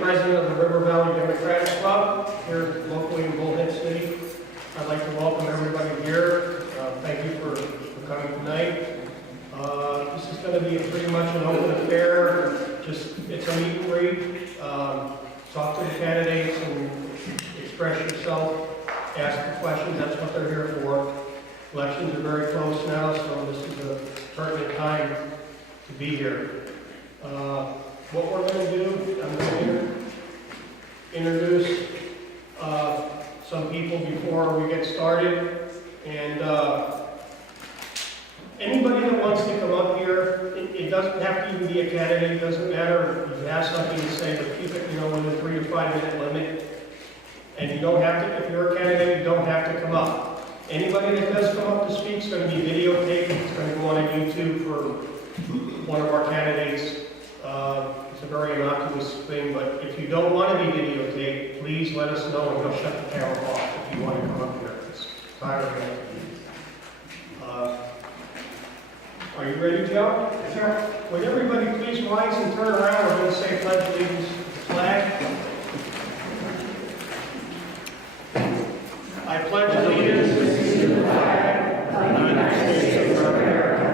president of the River Valley Democratic Club here locally in Bullhead City. I'd like to welcome everybody here. Thank you for coming tonight. This is going to be pretty much an open affair. It's a meet and greet. Talk to the candidates and express yourself. Ask the questions. That's what they're here for. Elections are very close now, so this is a pertinent time to be here. What we're going to do, I'm going to introduce some people before we get started. And anybody that wants to come up here, it doesn't have to even be a candidate. It doesn't matter if you have something to say, but keep it, within a 3 to 5 minute limit. And you don't have to, if you're a candidate, you don't have to come up. Anybody that does come up to speak is going to be videotaped. It's going to go on YouTube for one of our candidates. It's a very innocuous thing, but if you don't want to be videotaped, please let us know and we'll shut the camera off if you want to come up here. It's entirely up to you. Are you ready, Joe? Yes, sir. Would everybody please rise and turn around? We're going to say pledge allegiance to the flag. I pledge allegiance to the flag of the United States of America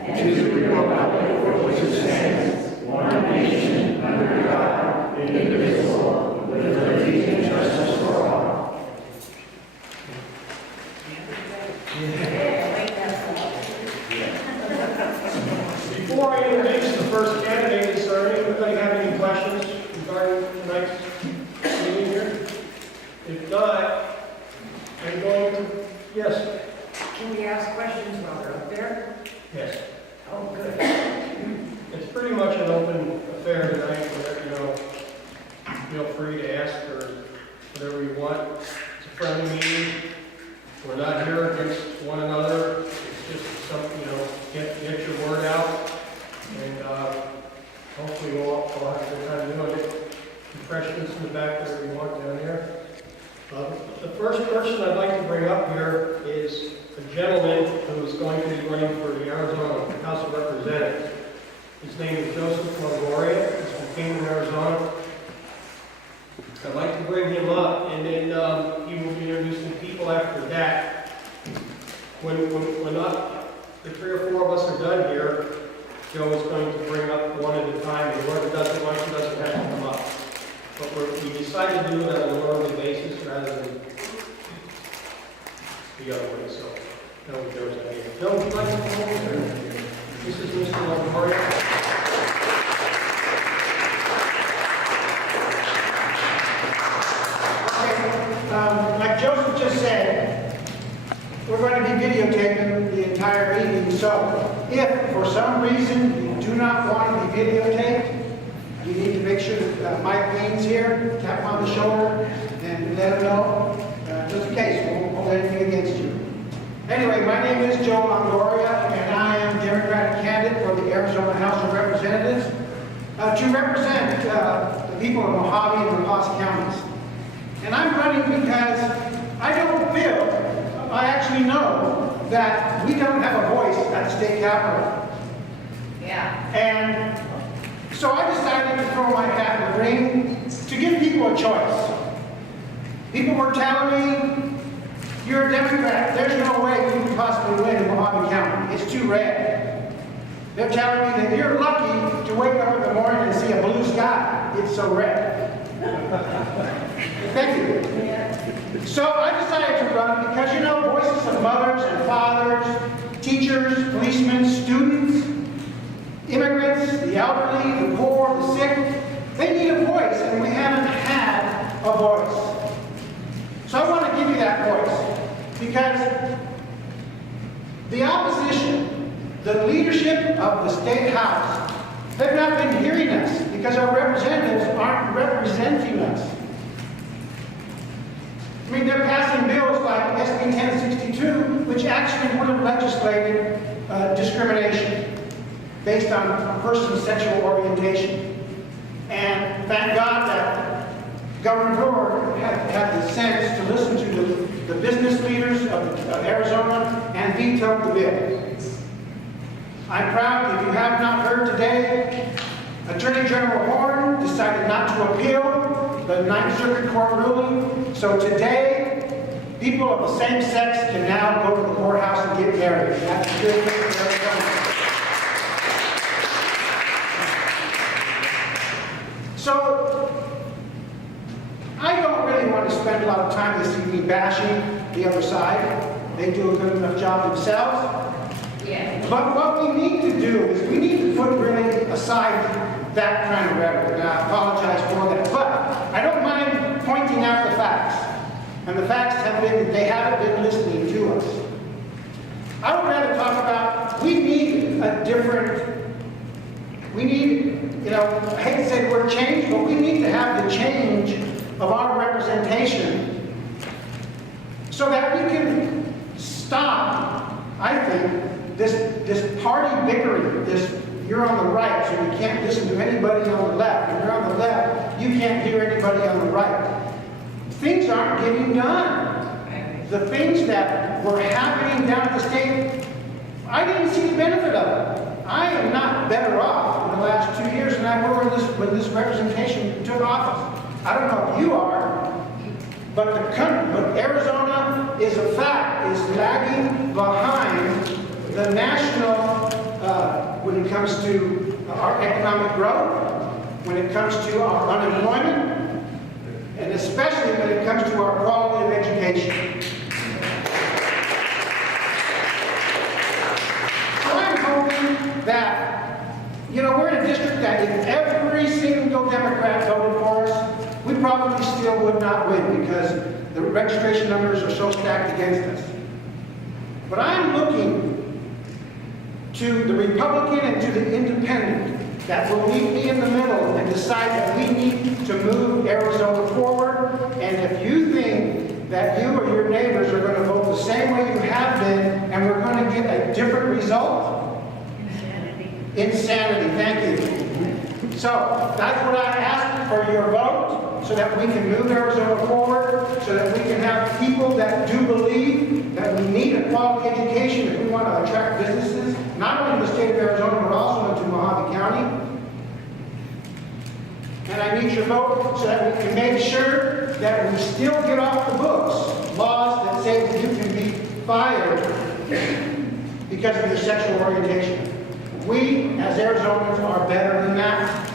and to the republic for which it stands, one nation, under God, indivisible, with liberty and justice for all. Before I introduce the first candidate, is there anybody have any questions regarding tonight's meeting here? If not, I'm going to, yes. Can we ask questions while they're up there? Yes. Oh, good. It's pretty much an open affair tonight, where, feel free to ask for whatever you want. It's a friendly meeting. We're not here against one another. It's just something, get your word out. And hopefully we'll have a good time doing it. Refreshments in the back there you want down here. The first person I'd like to bring up here is a gentleman who is going to be running for the Arizona House of Representatives. His name is Joseph Longoria. He's from Kingman, Arizona. I'd like to bring him up, and then he will be introducing people after that. When the 3 or 4 of us are done here, Joe is going to bring up one at a time, and whoever doesn't want to doesn't have to come up. But we decided to do it on an orderly basis rather than the other way. So, no, Joe's not here. Joe, would you like to come over here? This is Mr. Longoria. Like Joseph just said, we're going to be videotaping the entire meeting. So, if for some reason you do not want to be videotaped, you need to make sure that Mike Baines here, tap him on the shoulder and let him know, just in case, we won't hold anything against you. Anyway, my name is Joe Longoria, and I am Democratic candidate for the Arizona House of Representatives to represent the people of Mojave and La Paz counties. And I'm running because I don't feel, I actually know that we don't have a voice at the state capitol. Yeah. And so I decided to throw my hat in the ring to give people a choice. People were telling me, you're a Democrat, there's no way you can possibly win in Mojave County. It's too red. They're telling me that you're lucky to wake up in the morning and see a blue sky. It's so red. Thank you. So I decided to run because, voices of mothers and fathers, teachers, policemen, students, immigrants, the elderly, the poor, the sick, they need a voice, and we haven't had a voice. So I want to give you that voice, because the opposition, the leadership of the State House, they've not been hearing us because our representatives aren't representing us. I mean, they're passing bills like SB 1062, which actually would have legislated discrimination based on a person's sexual orientation. And thank God that Governor Brewer had the sense to listen to the business leaders of Arizona and vetoed the bill. I'm proud, if you have not heard today, Attorney General Horn decided not to appeal the Ninth Circuit Court ruling. So today, people of the same sex can now go to the courthouse and get married. That's a good thing for Arizona. So, I don't really want to spend a lot of time this evening bashing the other side. They do a good enough job themselves. Yeah. But what we need to do is we need to put really aside that kind of rhetoric. And I apologize for that. But I don't mind pointing out the facts. And the facts have been that they haven't been listening to us. I would rather talk about we need a different, we need, I hate to say the word change, but we need to have the change of our representation so that we can stop, I think, this party bickering, you're on the right, so you can't listen to anybody on the left. If you're on the left, you can't hear anybody on the right. Things aren't getting done. The things that were happening down at the state, I didn't see the benefit of it. I am not better off in the last 2 years than I were when this representation took office. I don't know if you are, but Arizona is a fact, is lagging behind the national when it comes to our economic growth, when it comes to our unemployment, and especially when it comes to our quality of education. So I'm hoping that, we're in a district that if every single Democrat voted for us, we probably still would not win because the registration numbers are so stacked against us. But I'm looking to the Republican and to the Independent that will meet me in the middle and decide that we need to move Arizona forward. And if you think that you or your neighbors are going to vote the same way you have been and we're going to get a different result, insanity, thank you. So that's what I ask for your vote so that we can move Arizona forward, so that we can have people that do believe that we need a quality education if we want to attract businesses, not only in the state of Arizona, but also into Mojave County. And I need your vote so that we can make sure that we still get off the books laws that say that you can be fired because of your sexual orientation. We, as Arizonans, are better than that.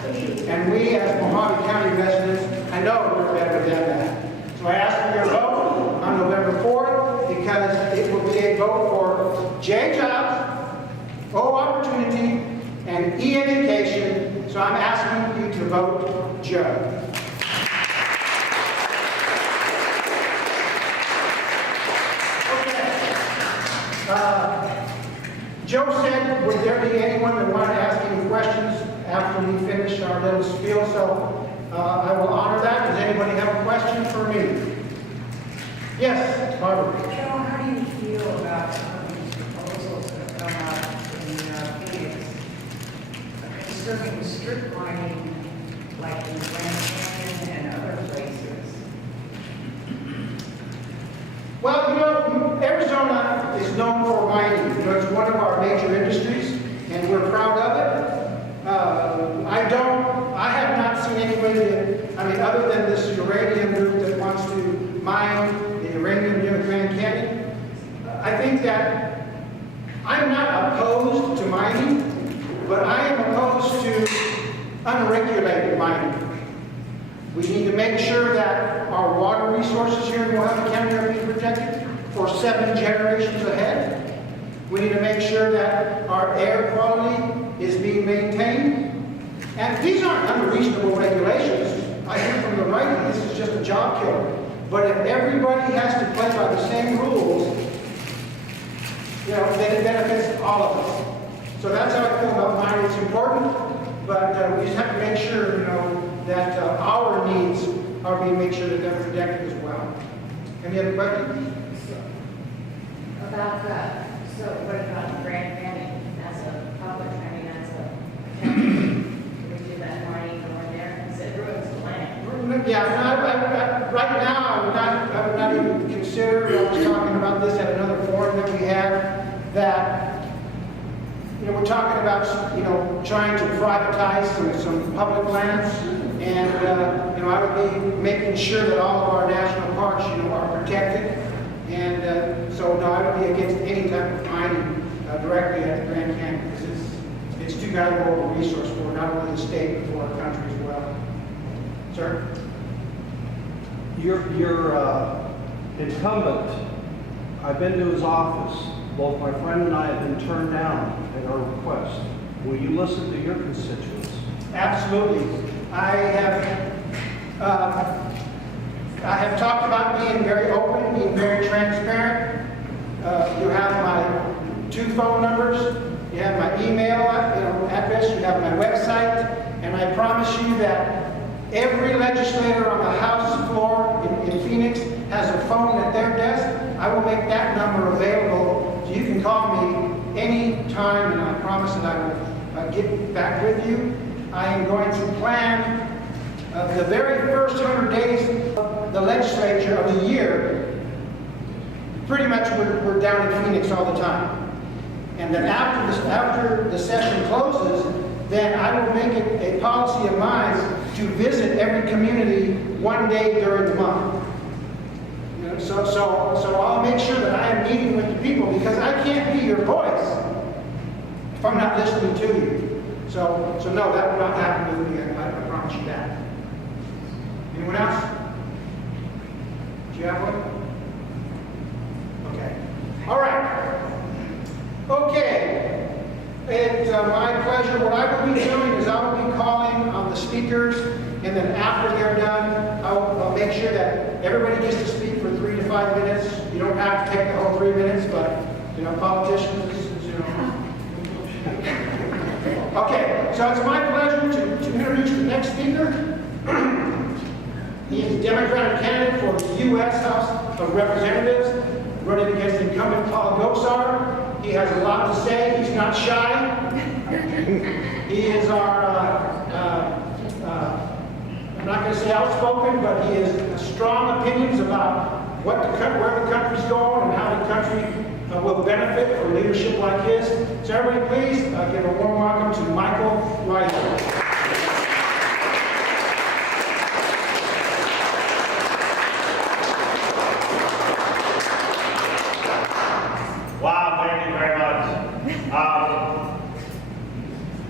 And we, as Mojave County residents, I know we're better than that. So I ask for your vote on November 4th because it will be a vote for J jobs, O opportunity, and E education. So I'm asking you to vote Joe. Joe said, would there be anyone that wanted to ask any questions after we finish our little spiel? So I will honor that. Does anybody have a question for me? Yes, Barbara. Joe, how do you feel about these proposals that have come out in Phoenix concerning strip mining, like in Grand Canyon and other places? Well, Arizona is known for mining. It's one of our major industries, and we're proud of it. I have not seen anybody that, other than this uranium group that wants to mine the uranium near the Grand Canyon. I think that I'm not opposed to mining, but I am opposed to unregulated mining. We need to make sure that our water resources here in Mojave County are being protected for 7 generations ahead. We need to make sure that our air quality is being maintained. And these aren't unreasonable regulations. I hear from the right that this is just a job killer. But if everybody has to play by the same rules, then it benefits all of us. So that's how I feel about mining. It's important, but we just have to make sure, that our needs are being made sure that they're protected as well. Any other questions? About that, so what about the Grand Canyon as a public, that's a, we do that mining going there, because it ruins the land. Yeah, right now, I would not even consider, I was talking about this at another forum that we had, that, we're talking about, trying to privatize some public lands, And, I would be making sure that all of our national parks, are protected. And so, no, I would be against any type of mining directly at the Grand Canyon, because it's too valuable a resource for not only the state, but for our country as well. Sir? Your incumbent, I've been to his office. Both my friend and I have been turned down at our request. Will you listen to your constituents? Absolutely. I have talked about being very open, being very transparent. You have my 2 phone numbers, you have my email address, you have my website, and I promise you that every legislator on the House floor in Phoenix has a phone at their desk. I will make that number available, so you can call me any time, and I promise that I will get back with you. I am going to plan the very first 100 days of the legislature of the year. Pretty much we're down in Phoenix all the time. And then after the session closes, then I will make it a policy of mine to visit every community one day during the month. So I'll make sure that I am meeting with the people, because I can't be your voice if I'm not listening to you. So no, that will not happen with me. I promise you that. Anyone else? Do you have one? Okay. All right. Okay. It's my pleasure. What I will be doing is I will be calling on the speakers, and then after they're done, I'll make sure that everybody gets to speak for 3 to 5 minutes. You don't have to take the whole 3 minutes, but politicians, Okay, so it's my pleasure to introduce the next speaker. He is a Democratic candidate for the U.S. House of Representatives, running against incumbent Paul Gosar. He has a lot to say. He's not shy. He is I'm not going to say outspoken, but he has strong opinions about where the country's going and how the country will benefit from leadership like his. So everybody please give a warm welcome to Michael Reisner. Wow, thank you very much.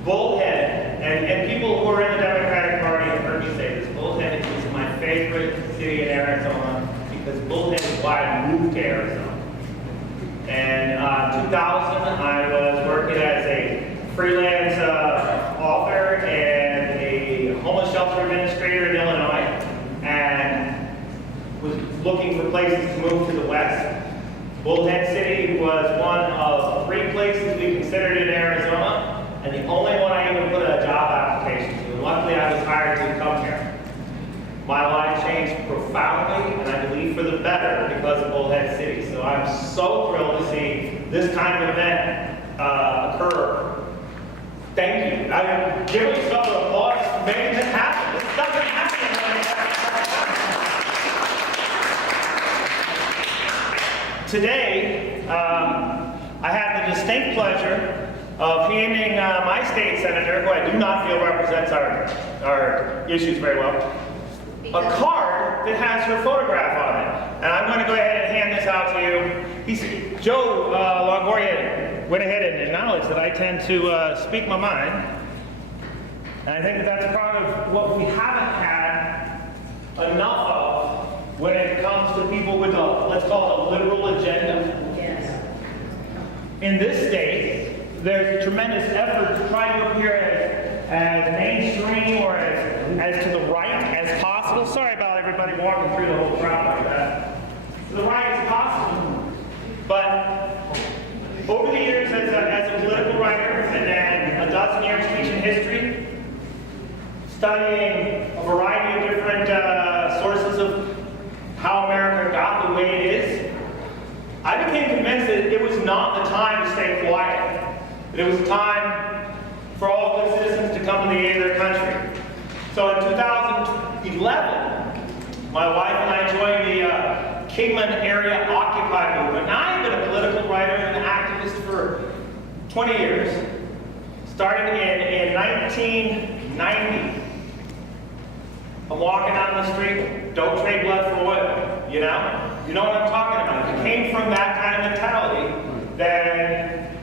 Bullhead, and people who are in the Democratic Party have heard me say this, Bullhead is my favorite city in Arizona, because Bullhead is why I moved to Arizona. And in 2000, I was working as a freelance author and a homeless shelter administrator in Illinois, and was looking for places to move to the west. Bullhead City was one of 3 places we considered in Arizona, and the only one I even put a job application to. And luckily, I was hired to come here. My life changed profoundly, and I believe for the better, because of Bullhead City. So I'm so thrilled to see this kind of event occur. Thank you. I'm giving yourself an applause for making this happen. This doesn't happen Today, I have the distinct pleasure of handing my state senator, who I do not feel represents our issues very well, a card that has her photograph on it. And I'm going to go ahead and hand this out to you. Joe Longoria went ahead and acknowledged that I tend to speak my mind. And I think that's part of what we haven't had enough of when it comes to people with a, let's call it a liberal agenda. Yes. In this state, there's a tremendous effort to try to appear as mainstream or as to the right as possible. Sorry about everybody walking through the whole crowd like that. To the right as possible. But over the years, as a political writer, and then a dozen years teaching history, studying a variety of different sources of how America got the way it is, I became convinced that it was not the time to stay quiet. That it was time for all good citizens to come to the aid of their country. So in 2011, my wife and I joined the Kingman Area Occupy movement. Now, I've been a political writer and an activist for 20 years, starting in 1990. I'm walking out on the street, don't trade blood for oil, you know? You know what I'm talking about. If you came from that kind of mentality, then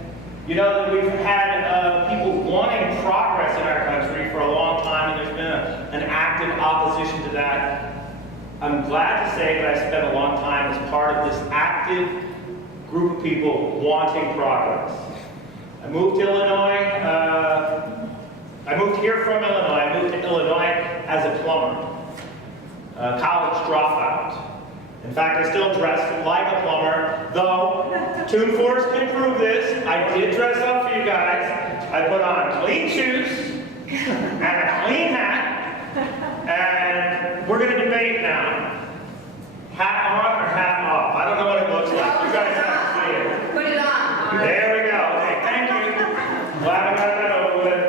you know that we've had people wanting progress in our country for a long time, and there's been an active opposition to that. I'm glad to say that I spent a long time as part of this active group of people wanting progress. I moved to Illinois. I moved here from Illinois. I moved to Illinois as a plumber, a college dropout. In fact, I still dress like a plumber, though Tune Force can prove this. I did dress up for you guys. I put on clean shoes and a clean hat, and we're going to debate now. Hat on or hat off? I don't know what it looks like. You guys have to see it. Put it on. There we go. Okay, thank you. Glad I got that over with.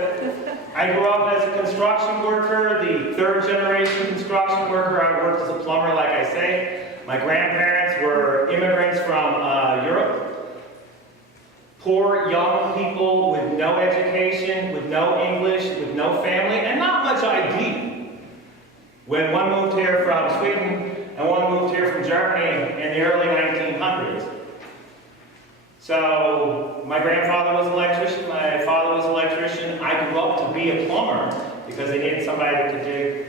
I grew up as a construction worker, the third generation construction worker. I worked as a plumber, like I say. My grandparents were immigrants from Europe. Poor young people with no education, with no English, with no family, and not much ID. When one moved here from Sweden and one moved here from Germany in the early 1900s. So my grandfather was an electrician, my father was an electrician. I grew up to be a plumber because they needed somebody that could dig.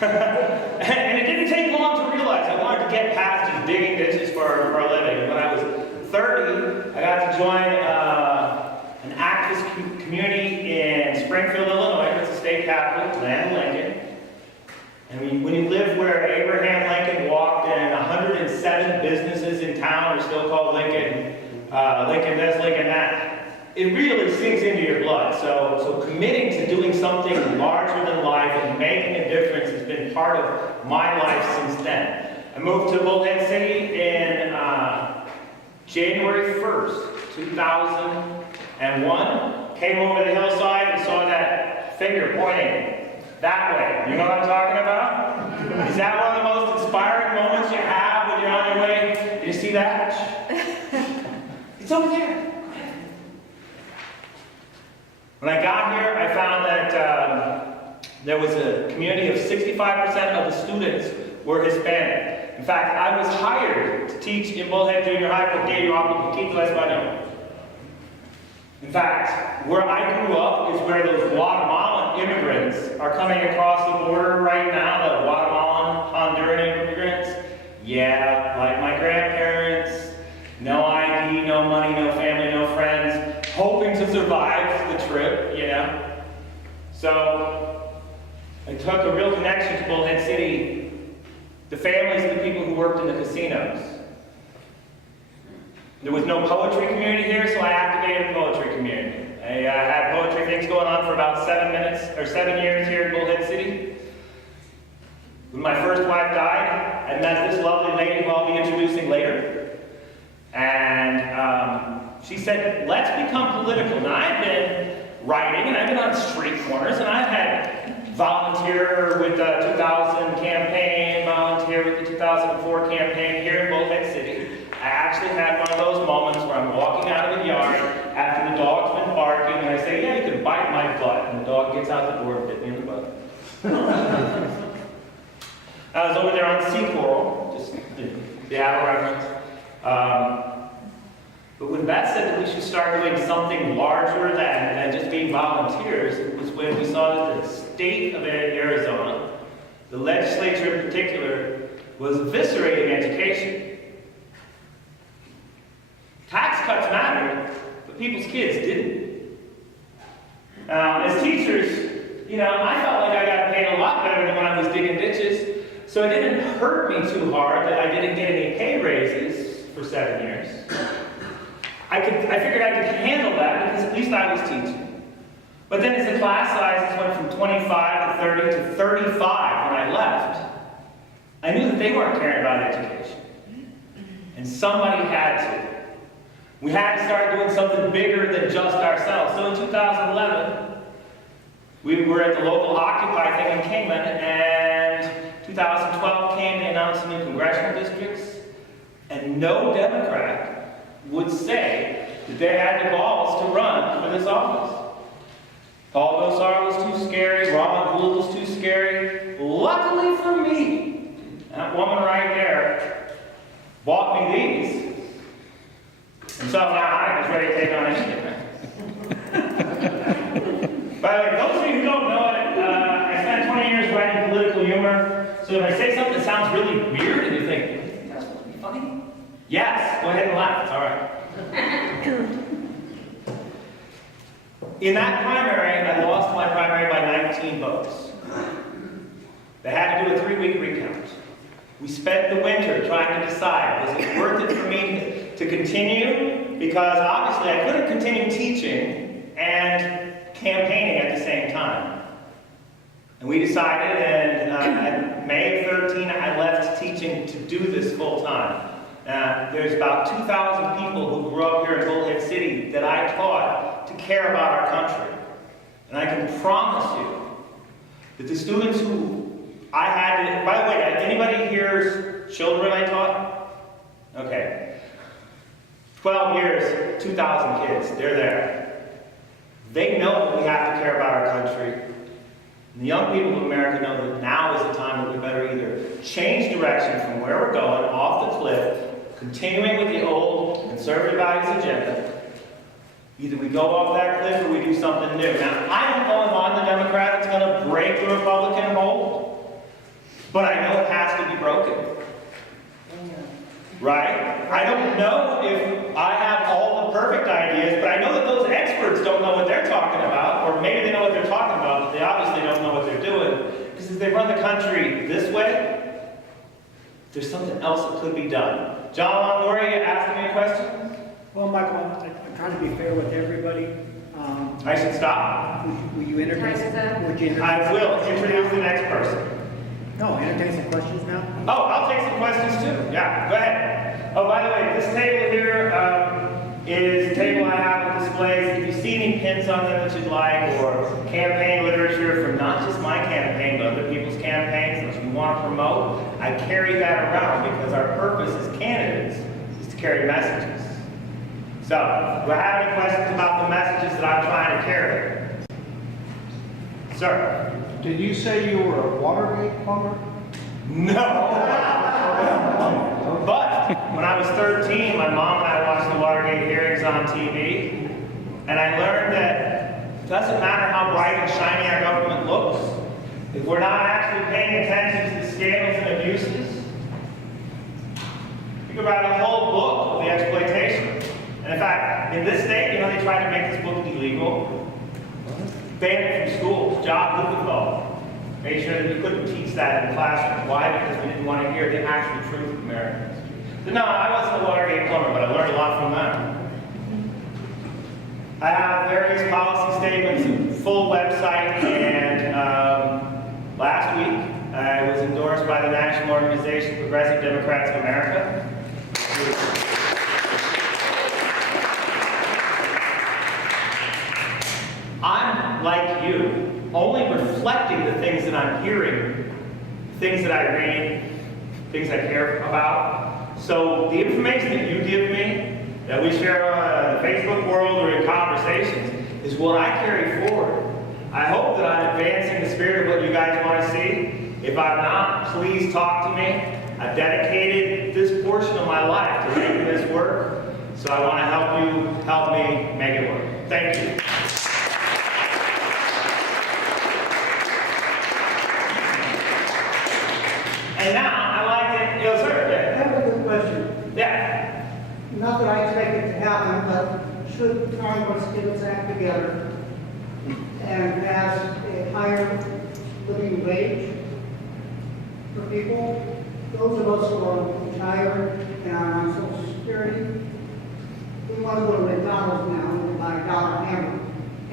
And it didn't take long to realize I wanted to get past just digging ditches for a living. When I was 30, I got to join an activist community in Springfield, Illinois. It's the state capital, land of Lincoln. And when you live where Abraham Lincoln walked and 107 businesses in town are still called Lincoln, Lincoln this, Lincoln that, it really sinks into your blood. So committing to doing something larger than life and making a difference has been part of my life since then. I moved to Bullhead City in January 1st, 2001. Came over the hillside and saw that finger pointing that way. You know what I'm talking about? Is that one of the most inspiring moments you have when you're on your way? Do you see that? It's over there. When I got here, I found that there was a community of 65% of the students were Hispanic. In fact, I was hired to teach in Bullhead Junior High por que yo hablo poquito español. In fact, where I grew up is where those Guatemalan immigrants are coming across the border right now, the Guatemalan, Honduran immigrants. Yeah, like my grandparents, no ID, no money, no family, no friends, hoping to survive the trip, you know. So, I took a real connection to Bullhead City, the families of the people who worked in the casinos. There was no poetry community here, so I activated a poetry community. I had poetry things going on for about 7 years here in Bullhead City. When my first wife died, I met this lovely lady who I'll be introducing later. And she said, let's become political. Now, I've been writing, and I've been on street corners, and I've had volunteer with the 2000 campaign, volunteer with the 2004 campaign here in Bullhead City. I actually had one of those moments where I'm walking out of the yard after the dog's been barking, and I say, yeah, you can bite my butt. And the dog gets out the door and bit me in the butt. I was over there on Sea Coral, just the Apple reference. But when Beth said that we should start doing something larger than just being volunteers, it was when we saw that the state of Arizona, the legislature in particular, was eviscerating education. Tax cuts mattered, but people's kids didn't. As teachers, you know, I felt like I got paid a lot better than when I was digging ditches, so it didn't hurt me too hard that I didn't get any pay raises for 7 years. I figured I could handle that because at least I was teaching. But then as the class sizes went from 25 to 30 to 35 when I left, I knew that they weren't caring about education. And somebody had to. We had to start doing something bigger than just ourselves. So in 2011, we were at the local Occupy thing in Kingman, and 2012 came, they announced new congressional districts, and no Democrat would say that they had the balls to run for this office. Paul Gosar was too scary, Ronald Gould was too scary, luckily for me, that woman right there bought me these. And so now I was ready to take on anything. By the way, those of you who don't know it, I spent 20 years writing political humor. So if I say something that sounds really weird and you think, that's supposed to be funny? Yes, go ahead and laugh, it's all right. In that primary, I lost my primary by 19 votes. They had to do a 3-week recount. We spent the winter trying to decide, was it worth it for me to continue? Because obviously I couldn't continue teaching and campaigning at the same time. And we decided, and in May of 13, I left teaching to do this full time. There's about 2,000 people who grew up here in Bullhead City that I taught to care about our country. And I can promise you that the students who I had, by the way, anybody here's children I taught? Okay. 12 years, 2,000 kids, they're there. They know that we have to care about our country. And the young people of America know that now is the time that we better either change direction from where we're going, off the cliff, continuing with the old conservative values agenda. Either we go off that cliff or we do something new. Now, I don't know if I'm the Democrat that's going to break the Republican mold, but I know it has to be broken. Right? I don't know if I have all the perfect ideas, but I know that those experts don't know what they're talking about, or maybe they know what they're talking about, but they obviously don't know what they're doing. Because if they run the country this way, there's something else that could be done. John Longoria, you asking me a question? Well, Michael, I'm trying to be fair with everybody. I should stop. Will you introduce? Would you I will introduce the next person. No, entertain some questions now. Oh, I'll take some questions too. Yeah, go ahead. Oh, by the way, this table here is a table I have with displays. If you see any pins on them that you'd like, or campaign literature from not just my campaign, but other people's campaigns that you want to promote, I carry that around because our purpose as candidates is to carry messages. So, do I have any questions about the messages that I'm trying to carry? Sir? Did you say you were a Watergate plumber? No! But when I was 13, my mom and I watched the Watergate hearings on TV, and I learned that it doesn't matter how bright and shiny our government looks, if we're not actually paying attention to the scandals and abuses, you could write a whole book of the exploitation. And in fact, in this state, you know, they tried to make this book illegal. Banned it from schools, Job Lukenthal. Made sure that we couldn't teach that in the classroom. Why? Because we didn't want to hear the actual truth of American history. So no, I wasn't a Watergate plumber, but I learned a lot from them. I have various policy statements, a full website, and last week I was endorsed by the National Organization of Progressive Democrats of America. I'm like you, only reflecting the things that I'm hearing, things that I read, things I care about. So the information that you give me, that we share on the Facebook world or in conversations, is what I carry forward. I hope that I'm advancing the spirit of what you guys want to see. If I'm not, please talk to me. I've dedicated this portion of my life to making this work, so I want to help me make it work. Thank you. And now, I'd like to, sir, I have a good question. yeah. Not that I expect it to happen, but should Congress get its act together and pass a higher living wage for people, those of us who are retired and are on Social Security, we want to go to McDonald's now and buy a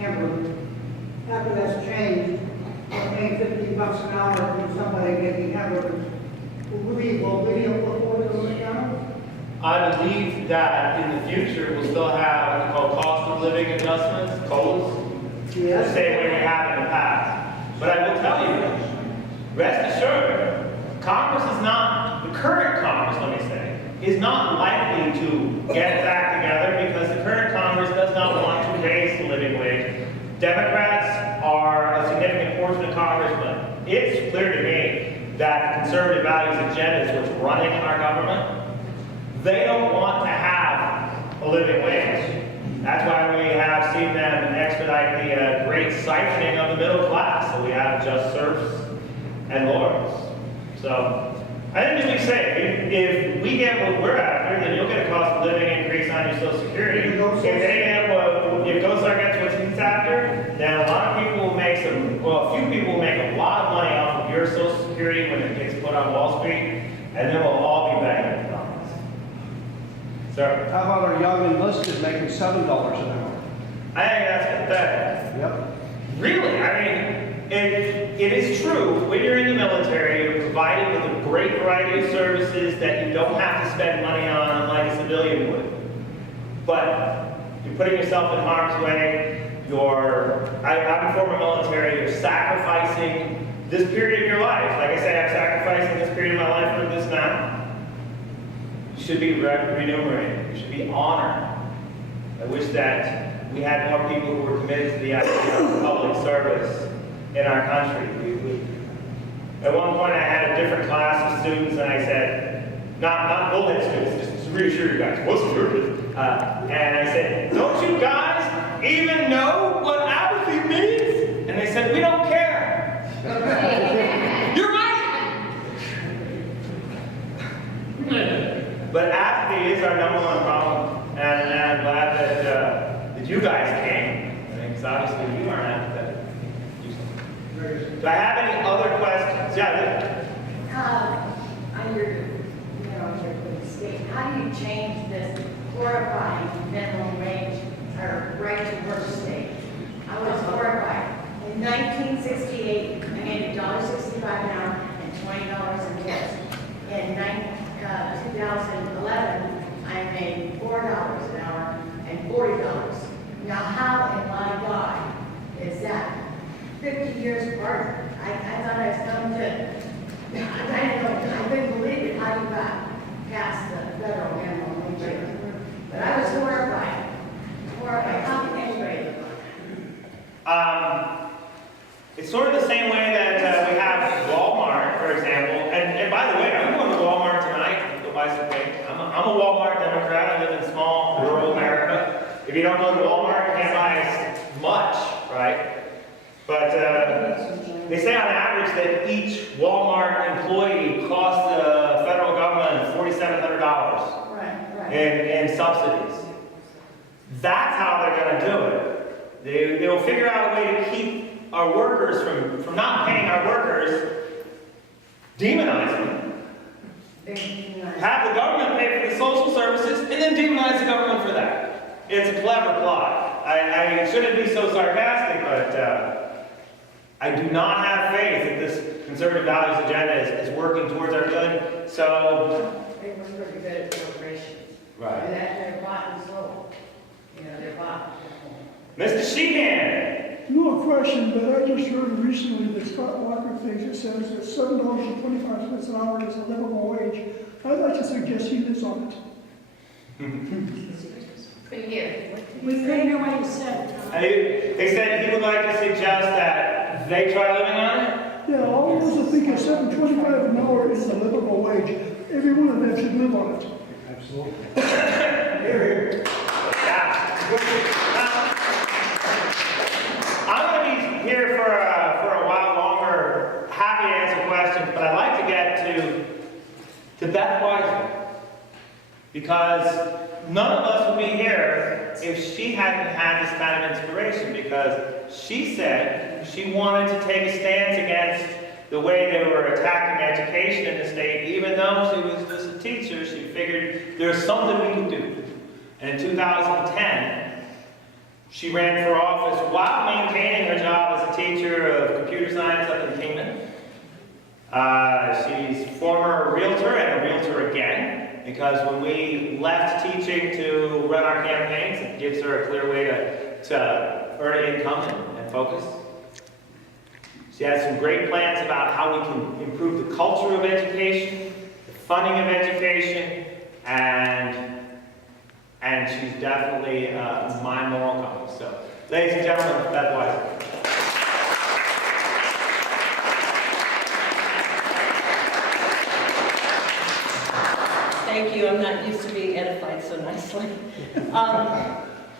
hamburger. After that's changed, we're paying $15 an hour for somebody making hamburgers. Will we afford to go to McDonald's? I believe that in the future, we'll still have what we call cost of living adjustments, COLAs, the same way we have in the past. But I will tell you, rest assured, Congress is not, the current Congress, let me say, is not likely to get its act together because the current Congress does not want to raise the living wage. Democrats are a significant portion of Congress, but it's clear to me running our government, they don't want to have a living wage. That's why we have seen them expedite the great siphoning of the middle class. So we have just serfs and lords. So I think to be safe, if we get what we're after, then you'll get a cost of living increase on your Social Security. If they get if CoStar gets what he's after, then a lot of people will make a few people will make a lot of money off of your Social Security when it gets put on Wall Street, and then we'll all be begging for dollars. Sir? How about our young enlisted making $7 an hour? I think that's pathetic. Yep. Really, I mean, it is true, when you're in the military, you're provided with a great variety of services that you don't have to spend money on like a civilian would. But you're putting yourself in harm's way, I'm a former military, you're sacrificing this period of your life. Like I said, I'm sacrificing this period of my life for this now. You should be remunerated, you should be honored. I wish that we had more people who were committed to the idea of public service in our country. At one point I had a different class of students and I said, not bullhead students, just to reassure you guys, what's your business? And I said, don't you guys even know what apathy means? And they said, we don't care. You're right! But apathy is our #1 problem. And I'm glad that you guys came. Because obviously you aren't apathetic. Do I have any other questions? Yeah. On your, your state, how do you change this horrifying minimum wage or right to work state? I was horrified. In 1968, I made $1.65 an hour and $20 in tips. In 2011, I made $4 an hour and $40. Now, how in my God is that 50 years apart? I thought I was coming to. I couldn't believe it how you got past the federal minimum wage. But I was horrified. Horrified. How can anybody live on that? It's sort of the same way that we have Walmart, for example. And by the way, I'm going to Walmart tonight to go buy some things. I'm a Walmart Democrat. I live in small, rural America. If you don't go to Walmart, you can't buy as much, right? But they say on average that each Walmart employee costs the federal government $4,700 Right. in subsidies. That's how they're going to do it. They'll figure out a way to keep our workers from not paying our workers, demonize them. Have the government pay for the social services, and then demonize the government for that. It's a clever plot. I shouldn't be so sarcastic, but I do not have faith that this conservative values agenda is working towards our good. So, They were pretty good at corporations. right. And that they're bought and sold. They're bought. Mr. Sheehan. No question, but I just heard recently that Scott Walker thinks it says that $7.25 an hour is a livable wage. I'd like to suggest he lives on it. Couldn't give. We couldn't hear what he said. They said he would like to suggest that they try living on it? Yeah, all of us that think that $7.25 an hour is a livable wage. Every one of them should live on it. Absolutely. Yeah. I'm going to be here for a while longer. Happy to answer questions, but I'd like to get to Beth Weiser. Because none of us would be here if she hadn't had this kind of inspiration, because she said she wanted to take a stance against the way they were attacking education in the state. Even though she was just a teacher, she figured there's something we can do. And in 2010, she ran for office while maintaining her job as a teacher of computer science up in Kingman. She's a former realtor and a realtor again, because when we left teaching to run our campaigns, it gives her a clear way to earn income and focus. She has some great plans about how we can improve the culture of education, the funding of education, and she's definitely my moral compass. So, ladies and gentlemen, Beth Weiser. Thank you, I'm not used to being edified so nicely.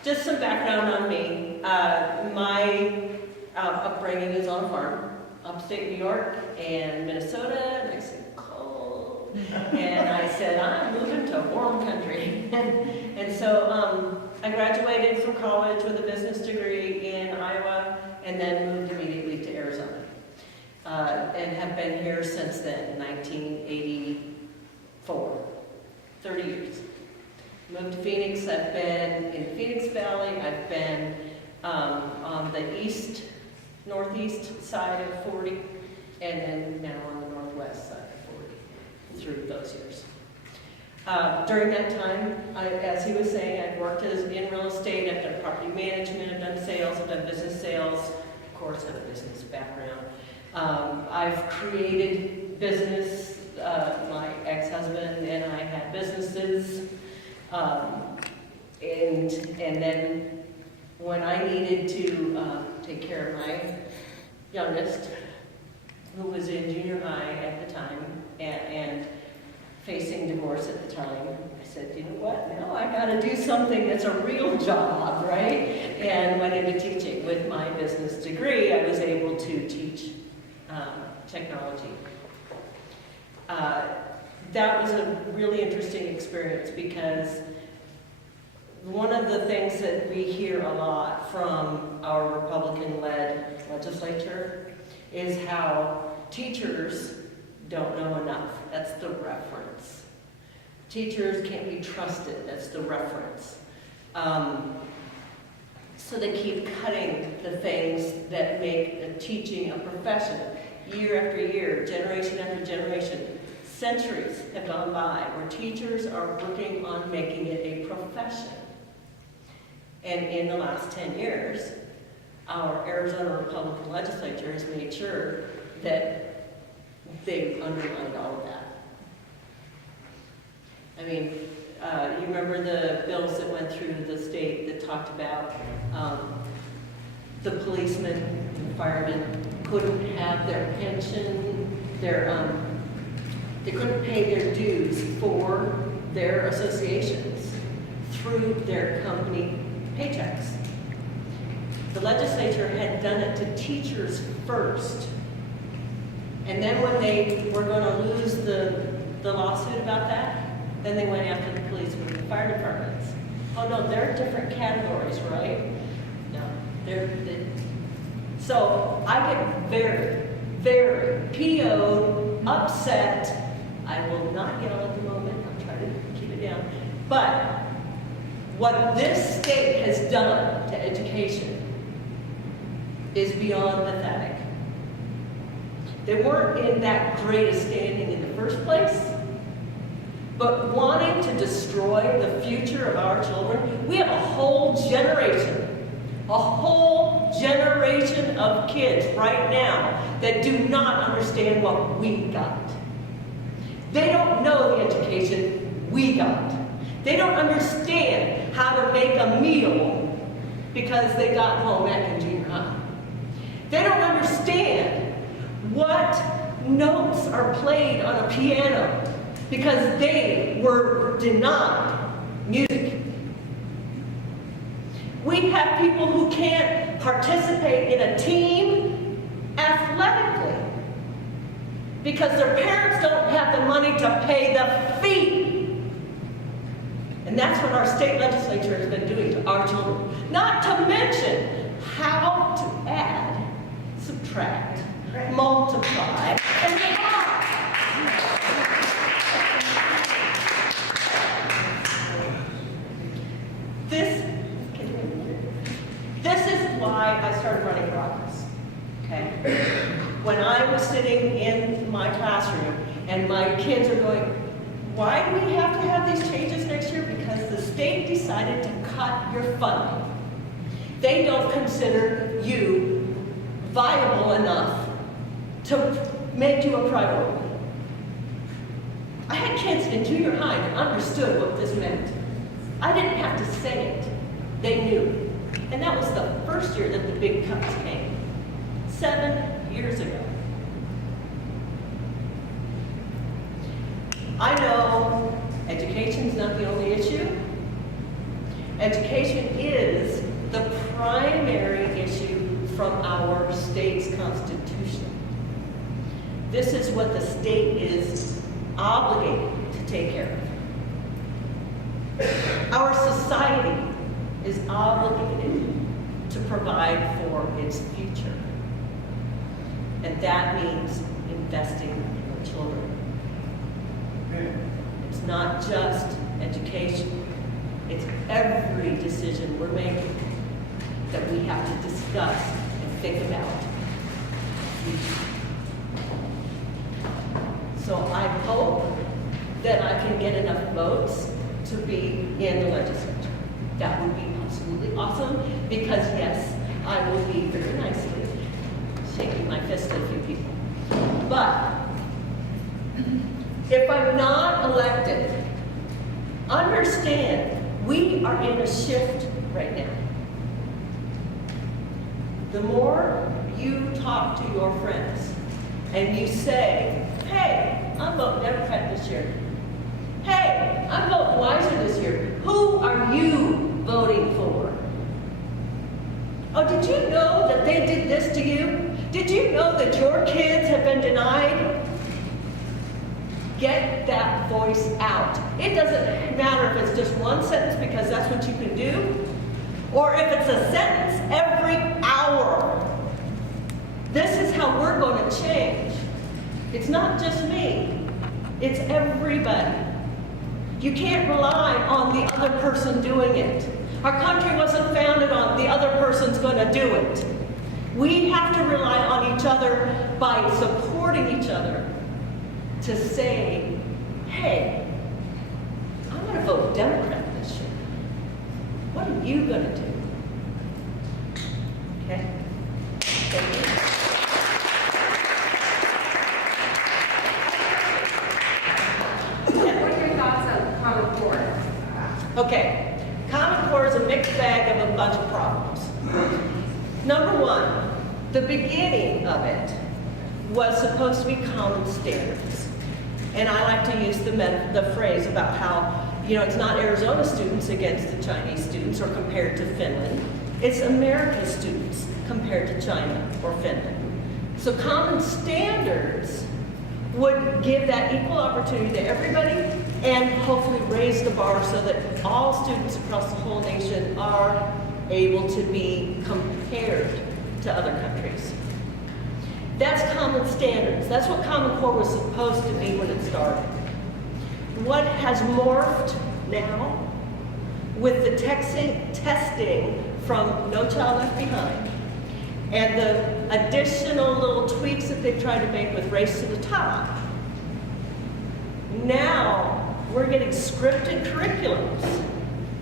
Just some background on me. My upbringing is on a farm, upstate New York and Minnesota, nice and cold. And I said, I'm moving to warm country. And so I graduated from college with a business degree in Iowa and then moved immediately to Arizona. And have been here since then, 1984, 30 years. Moved to Phoenix, I've been in the Phoenix Valley, I've been on the northeast side of 40, and then now on the northwest side of 40, through those years. During that time, as he was saying, I've worked in real estate, I've done property management, I've done sales, I've done business sales, of course I have a business background. I've created business, my ex-husband and I had businesses, and then when I needed to take care of my youngest, who was in junior high at the time, and facing divorce at the time, I said, you know what, now I gotta do something that's a real job, right? And went into teaching. With my business degree, I was able to teach technology. That was a really interesting experience because one of the things that we hear a lot from our Republican-led legislature is how teachers don't know enough. That's the reference. Teachers can't be trusted. That's the reference. So they keep cutting the things that make teaching a profession. Year after year, generation after generation, centuries have gone by where teachers are working on making it a profession. And in the last 10 years, our Arizona Republican legislature has made sure that they've underlined all of that. I mean, you remember the bills that went through the state that talked about the policemen and firemen couldn't have their pension, they couldn't pay their dues for their associations through their company paychecks. The legislature had done it to teachers first. And then when they were going to lose the lawsuit about that, then they went after the police and the fire departments. Oh no, they're different categories, right? No, so I get very, very PO'd, upset. I will not yell at the moment, I'll try to keep it down. But what this state has done to education is beyond pathetic. They weren't in that great a standing in the first place, but wanting to destroy the future of our children. We have a whole generation of kids right now that do not understand what we got. They don't know the education we got. They don't understand how to make a meal because they got home back in junior high. They don't understand what notes are played on a piano because they were denied music. We have people who can't participate in a team athletically because their parents don't have the money to pay the fee. And that's what our state legislature has been doing to our children. Not to mention how to add, subtract, multiply, and divide. This is why I started running for office, okay? When I was sitting in my classroom and my kids are going, why do we have to have these changes next year? Because the state decided to cut your funding. They don't consider you viable enough to make you a priority. I had kids in junior high that understood what this meant. I didn't have to say it. They knew. And that was the first year that the big cuts came. 7 years ago. I know Education's not the only issue. Education is the primary issue from our state's constitution. This is what the state is obligated to take care of. Our society is obligated to provide for its future. And that means investing in our children. It's not just education. It's every decision we're making that we have to discuss and think about. So I hope that I can get enough votes to be in the legislature. That would be absolutely awesome, because yes, I will be very nicely shaking my fist at a few people. But if I'm not elected, understand we are in a shift right now. The more you talk to your friends and you say, hey, I'm voting Democrat this year. Hey, I'm voting wiser this year. Who are you voting for? Oh, did you know that they did this to you? Did you know that your kids have been denied? Get that voice out. It doesn't matter if it's just one sentence, because that's what you can do, or if it's a sentence every hour. This is how we're going to change. It's not just me. It's everybody. You can't rely on the other person doing it. Our country wasn't founded on the other person's going to do it. We have to rely on each other by supporting each other to say, hey, I'm going to vote Democrat this year. What are you going to do? Okay? Thank you. What are your thoughts on Common Core? Okay, Common Core is a mixed bag of a bunch of problems. Number one, the beginning of it was supposed to be common standards. And I like to use the phrase about how, it's not Arizona students against the Chinese students or compared to Finland. It's American students compared to China or Finland. So common standards would give that equal opportunity to everybody and hopefully raise the bar so that all students across the whole nation are able to be compared to other countries. That's common standards. That's what Common Core was supposed to be when it started. What has morphed now with the testing from No Child Left Behind and the additional little tweaks that they've tried to make with Race to the Top, now we're getting scripted curriculums,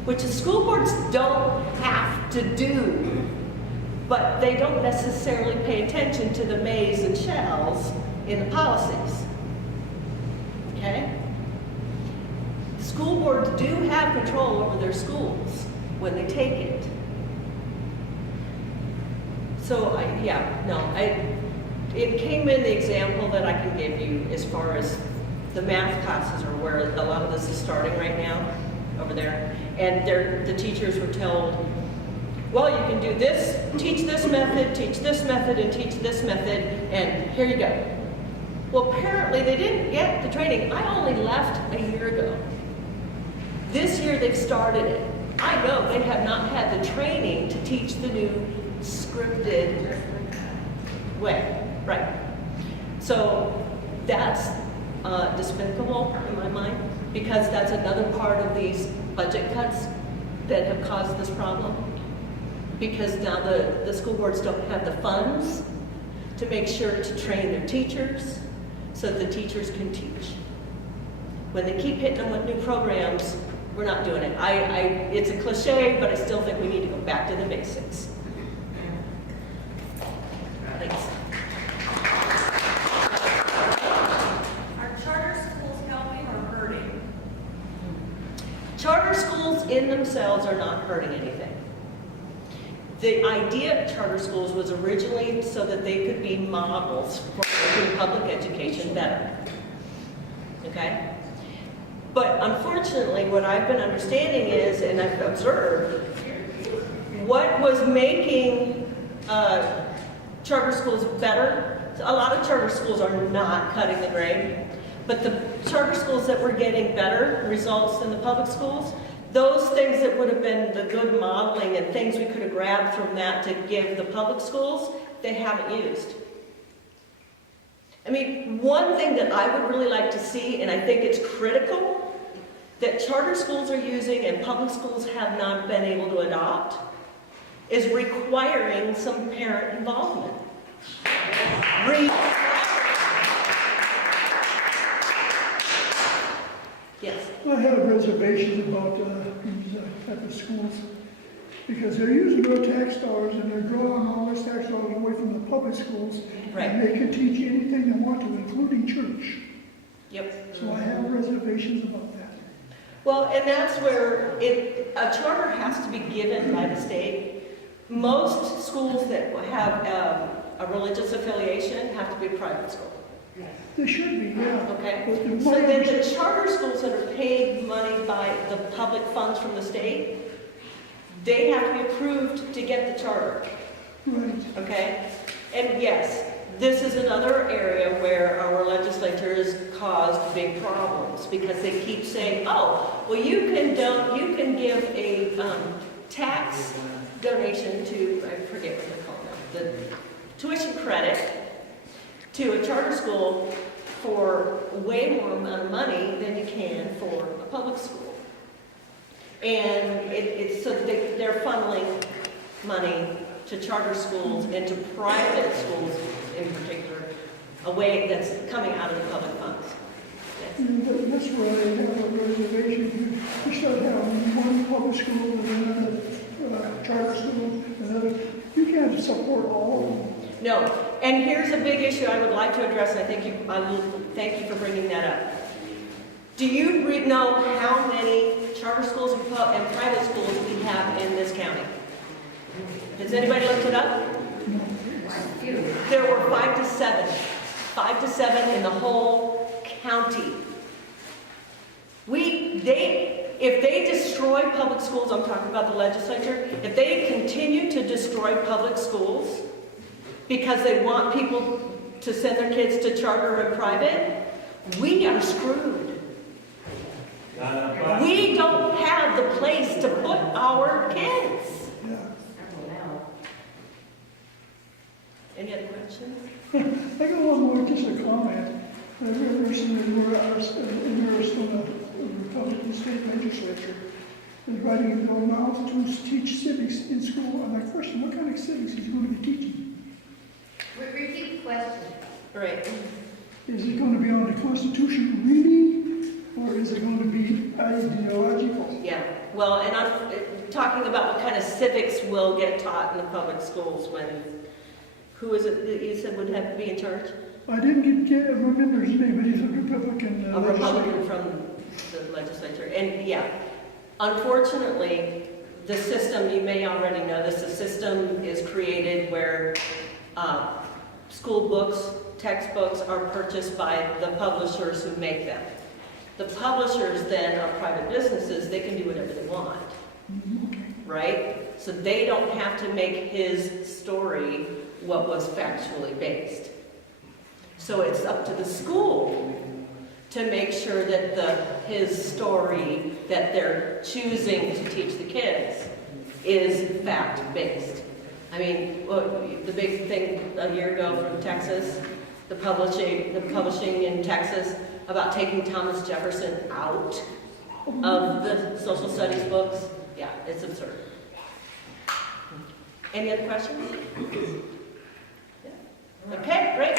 which the school boards don't have to do, but they don't necessarily pay attention to the mays and shalls in the policies. Okay? School boards do have control over their schools when they take it. So, it came in the example that I can give you as far as the math classes are where a lot of this is starting right now over there. And the teachers were told, well, you can do this, teach this method, and teach this method, and here you go. Well, apparently they didn't get the training. I only left a year ago. This year they've started it. I know they have not had the training to teach the new scripted way, right? So that's despicable in my mind, because that's another part of these budget cuts that have caused this problem. Because now the school boards don't have the funds to make sure to train their teachers so that the teachers can teach. When they keep hitting them with new programs, we're not doing it. It's a cliche, but I still think we need to go back to the basics. Thanks. Are charter schools helping or hurting? Charter schools in themselves are not hurting anything. The idea of charter schools was originally so that they could be models for making public education better. Okay? But unfortunately, what I've been understanding is, and I've observed, what was making charter schools better, a lot of charter schools are not cutting the grade, but the charter schools that were getting better results than the public schools, those things that would have been the good modeling and things we could have grabbed from that to give the public schools, they haven't used. I mean, one thing that I would really like to see, and I think it's critical, that charter schools are using and public schools have not been able to adopt, is requiring some parent involvement. Yes. I have reservations about these type of schools, because they're using their tax dollars and they're drawing all their tax dollars away from the public schools. Right. And they can teach anything they want to, including church. Yep. So I have reservations about that. Well, and that's where a charter has to be given by the state. Most schools that have a religious affiliation have to be a private school. They should be, yeah. Okay, But the so money- then the charter schools that are paid money by the public funds from the state, they have to be approved to get the charter, Right. okay? And yes, this is another area where our legislators caused big problems, because they keep saying, oh, well, you can give a tax donation to, I forget what they're called now, the tuition credit to a charter school for way more amount of money than you can for a public school. And it's so that they're funneling money to charter schools and to private schools in particular, a way that's coming out of the public funds. Yes. And that's where I have a reservation. You should have one public school and another charter school, another. You can't support all of them. No, and here's a big issue I would like to address, and I will thank you for bringing that up. Do you know how many charter schools and private schools we have in this county? Has anybody looked it up? There were 5 to 7. 5 to 7 in the whole county. If they destroy public schools, I'm talking about the legislature, if they continue to destroy public schools because they want people to send their kids to charter and private, we are screwed. We don't have the place to put our kids. Any other questions? I got one more, just a comment. Recently, we're in Arizona, the Republican state legislature is writing a bill now to teach civics in school. And my question, what kind of civics is he going to be teaching? Repeat the question. Right. Is it going to be on the Constitution really, or is it going to be ideological? Yeah. Well, and I'm talking about what kind of civics will get taught in the public schools when, who is it that you said would have to be in charge? I didn't remember his name, but he's a Republican. A Republican from the legislature. And yeah, unfortunately, the system, you may already know this, the system is created where school books, textbooks are purchased by the publishers who make them. The publishers then are private businesses, they can do whatever they want, right? So they don't have to make his story what was factually based. So it's up to the school to make sure that his story that they're choosing to teach the kids is fact-based. I mean, the big thing a year ago from Texas, the publishing in Texas about taking Thomas Jefferson out of the social studies books, yeah, it's absurd. Any other questions? Yeah. Okay, great.